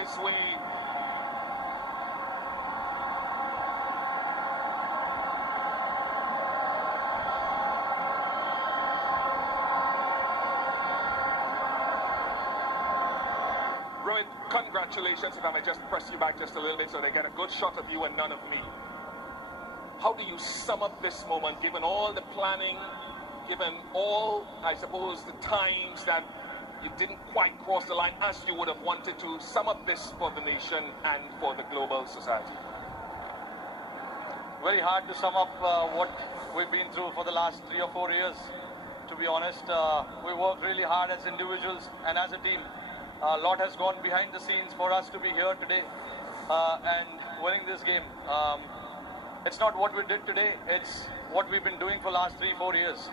his way. Rohit, congratulations, if I may just press you back just a little bit so they get a good shot of you and none of me. How do you sum up this moment, given all the planning, given all, I suppose, the times that you didn't quite cross the line as you would have wanted to? Sum up this for the nation and for the global society. Very hard to sum up what we've been through for the last 3 or 4 years, to be honest. We worked really hard as individuals and as a team. A lot has gone behind the scenes for us to be here today and winning this game. It's not what we did today, it's what we've been doing for the last 3-4 years.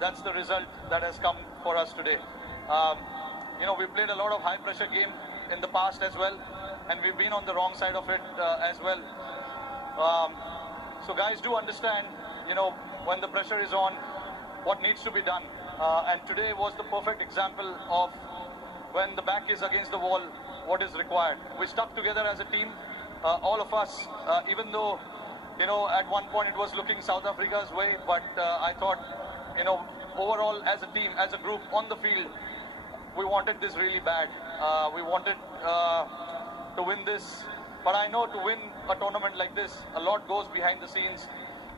That's the result that has come for us today. You know, we played a lot of high pressure game in the past as well, and we've been on the wrong side of it as well. So guys do understand, you know, when the pressure is on, what needs to be done. And today was the perfect example of when the back is against the wall, what is required. We stuck together as a team, all of us, even though, you know, at one point it was looking South Africa's way, but I thought, you know, overall as a team, as a group on the field, we wanted this really bad. We wanted to win this, but I know to win a tournament like this, a lot goes behind the scenes,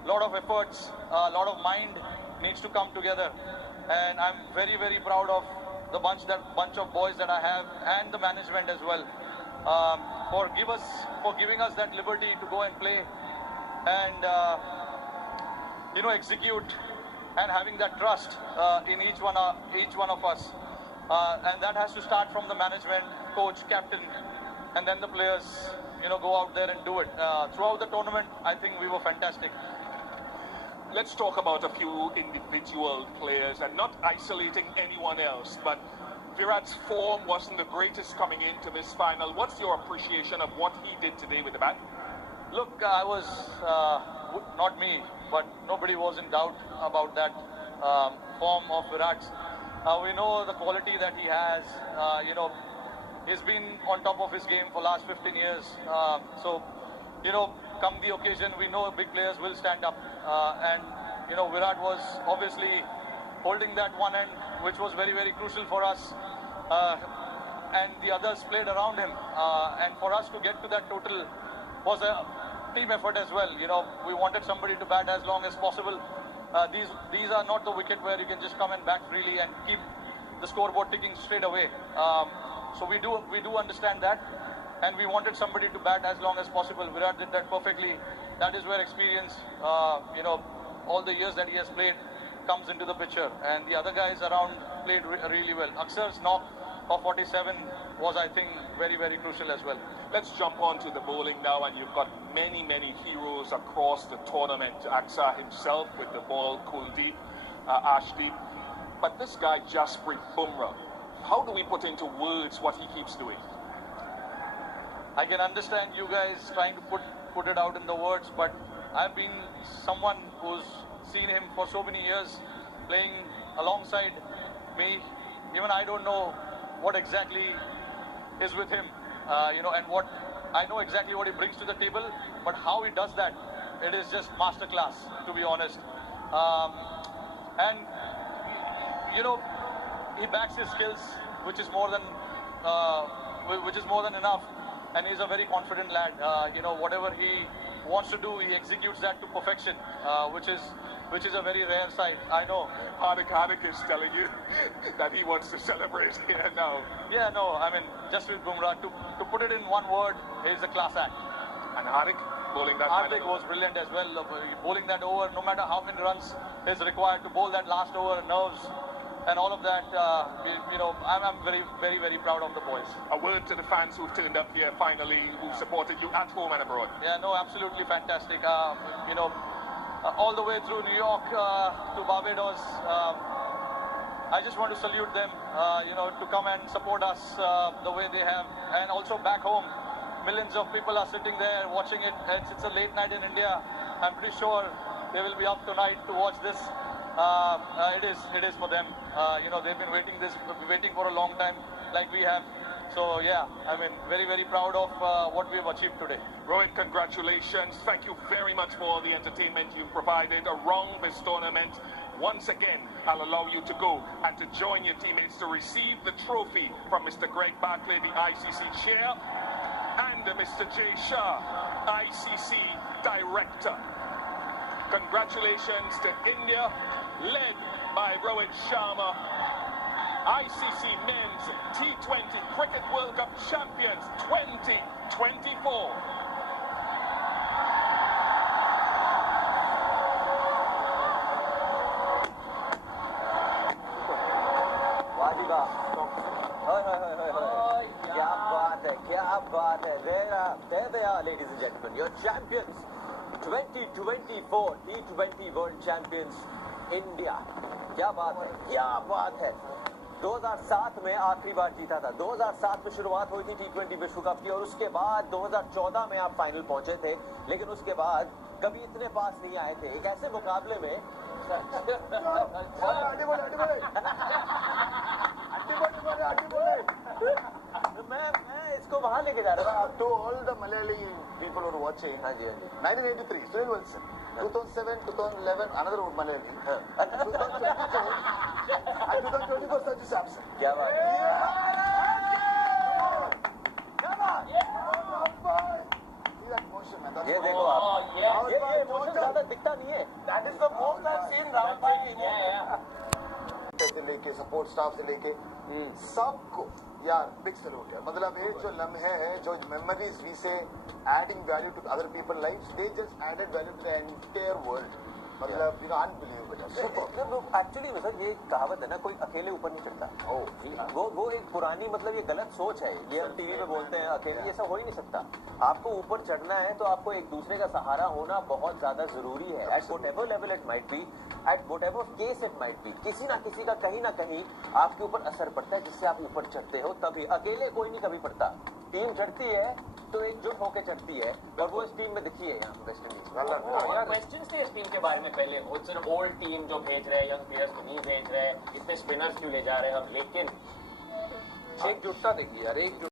a lot of efforts, a lot of mind needs to come together, and I'm very, very proud of the bunch of boys that I have and the management as well for giving us that liberty to go and play and you know, execute and having that trust in each one of us, and that has to start from the management, coach, captain, and then the players, you know, go out there and do it. Throughout the tournament, I think we were fantastic. Let's talk about a few individual players and not isolating anyone else, but Virat's form wasn't the greatest coming into this final. What's your appreciation of what he did today with the bat? Look, I was, not me, but nobody was in doubt about that form of Virat's. We know the quality that he has. You know, he's been on top of his game for the last 15 years. So, you know, come the occasion, we know big players will stand up. And, you know, Virat was obviously holding that one end, which was very, very crucial for us. And the others played around him. And for us to get to that total was a team effort as well. You know, we wanted somebody to bat as long as possible. These are not the wicket where you can just come and bat freely and keep the scoreboard ticking straight away. So we do understand that, and we wanted somebody to bat as long as possible. Virat did that perfectly. That is where experience, you know, all the years that he has played comes into the picture, and the other guys around played really well. Aksar's knock of 47 was, I think, very, very crucial as well. Let's jump on to the bowling now, and you've got many, many heroes across the tournament. Axar himself with the ball, Kuldeep, Ashdeep, but this guy Jasprit Bumrah, how do we put into words what he keeps doing? I can understand you guys trying to put it out in the words, but I've been someone who's seen him for so many years playing alongside me. Even I don't know what exactly is with him, you know, and what I know exactly what he brings to the table, but how he does that, it is just masterclass, to be honest. And you know, he backs his skills, which is more than enough, and he's a very confident lad. You know, whatever he wants to do, he executes that to perfection, which is a very rare sight. I know. Hardik is telling you that he wants to celebrate here now. Yeah, no, I mean, Jasprit Bumrah, to put it in one word, he's a class act. And Hardik bowling that. Hardik was brilliant as well, bowling that over, no matter how many runs is required to bowl that last over, nerves and all of that. You know, I'm very, very, very proud of the boys. A word to the fans who've turned up here finally, who supported you at home and abroad. Yeah, no, absolutely fantastic. You know, all the way through New York to Barbados, I just want to salute them, you know, to come and support us the way they have. And also back home, millions of people are sitting there watching it. It's a late night in India. I'm pretty sure they will be up tonight to watch this. It is for them. You know, they've been waiting for a long time, like we have. So yeah, I mean, very, very proud of what we've achieved today. Rohit, congratulations. Thank you very much for all the entertainment you've provided around this tournament. Once again, I'll allow you to go and to join your teammates to receive the trophy from Mr. Greg Barclay, the ICC chair, and Mr. Jay Shah, ICC director. Congratulations to India, led by Rohit Sharma, ICC Men's T20 Cricket World Cup Champions 2024. There they are, ladies and gentlemen, your champions, 2024 T20 World Champions, India. क्या बात है, क्या बात है। 2007 में आखिरी बार जीता था, 2007 में शुरुआत हुई थी T20 विश्व कप की, और उसके बाद 2014 में आप फाइनल पहुंचे थे, लेकिन उसके बाद कभी इतने पास नहीं आए थे। एक ऐसे मुकाबले में मैं इसको वहां लेके जा रहा था। To all the Malayali people who are watching, 1983, Sunil Wilson, 2007, 2011, another Malayali, 2022, and 2024, Sanju Samson. क्या बात है? See that motion, man. That's ये all. देखो आप, ये इमोशन ज्यादा दिखता नहीं है। That is the most I've seen Rahul bhai। से लेके सपोर्ट स्टाफ से लेके सबको यार बिग सैल्यूट है। मतलब ये जो लम्हे हैं, जो memories we say adding value to other people life, they just added value to the entire world. मतलब you know unbelievable. Actually sir ये कहावत है ना, कोई अकेले ऊपर नहीं चढ़ता। वो एक पुरानी, मतलब ये गलत सोच है। ये हम टीवी में बोलते हैं अकेले, ये सब हो ही नहीं सकता। आपको ऊपर चढ़ना है तो आपको एक दूसरे का सहारा होना बहुत ज्यादा जरूरी है। At whatever level it might be, at whatever case it might be, किसी ना किसी का कहीं ना कहीं आपके ऊपर असर पड़ता है, जिससे आप ऊपर चढ़ते हो। तभी अकेले कोई नहीं कभी पड़ता। टीम चढ़ती है तो एकजुट होकर चढ़ती है, और वो इस टीम में दिखी है यहाँ वेस्ट इंडीज। क्वेश्चंस थे इस टीम के बारे में पहले, वो सिर्फ ओल्ड टीम जो भेज रहे हैं, यंग प्लेयर्स को नहीं भेज रहे हैं, इतने स्पिनर्स क्यों ले जा रहे हैं हम, लेकिन एकजुटता देखिए यार, एकजुट